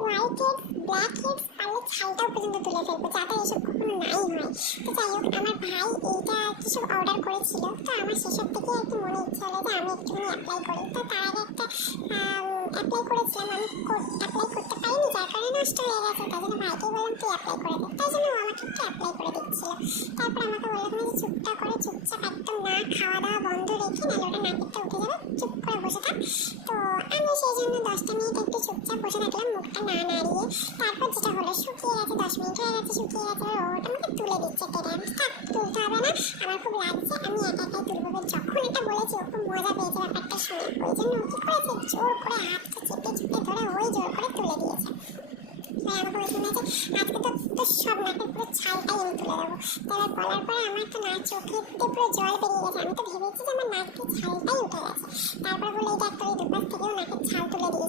White heads black heads পারলে ছালটাও পর্যন্ত তুলে ফেলবো, যাতে এসব কখনো নাই হয়। তো যাই হোক, আমার ভাই এইটা কিসব অর্ডার করেছিল, তো আমার সেসব থেকে একটু মনে ইচ্ছা হলো যে আমি একটুখানি অ্যাপ্লাই করি। তো তার আগে একটা অ্যাপ্লাই করেছিলাম, আমি অ্যাপ্লাই করতে পারিনি, যার কারণে নষ্ট হয়ে গেছে। তাই জন্য ভাইকে বললাম তুই অ্যাপ্লাই করে দে, তাই জন্য ও আমাকে একটু অ্যাপ্লাই করে দিচ্ছিল। তারপর আমাকে বললো তুমি যে চুপটা করে চুপচাপ একদম না খাওয়া দাওয়া বন্ধ রেখে, নাহলে ওটা নাকেরটা উঠে যাবে, চুপ করে বসে থাক। তো আমি সেই জন্য 10টা মিনিট একটু চুপচাপ বসে থাকলাম, মুখটা না নাড়িয়ে। তারপর যেটা হলো, শুকিয়ে গেছে, 10 মিনিট হয়ে গেছে, শুকিয়ে গেছে। ওটা আমাকে তুলে দিচ্ছে টেনে। আমি থাক, তুলতে হবে না, আমার খুব লাগছে, আমি একা একাই তুলবো। যখন এটা বলেছি ও খুব মজা পেয়েছে ব্যাপারটা শুনে, ওই জন্য ও কি করেছে, জোর করে হাতটা চেপে চেপে ধরে ওই জোর করে তুলে দিয়েছে। আমাকে বলেছে আজকে তো সব নাকের পুরো ছালটাই আমি তুলে দেবো। তারপর বলার পরে আমার তো না চোখে পুরো জল বেরিয়ে গেছে। আমি তো ভেবেছি যে আমার নাকের ছালটাই উঠে গেছে। তারপর বলে এই দেখ তোর এই দুপাশ থেকেও নাকের ছাল তুলে দিয়েছে।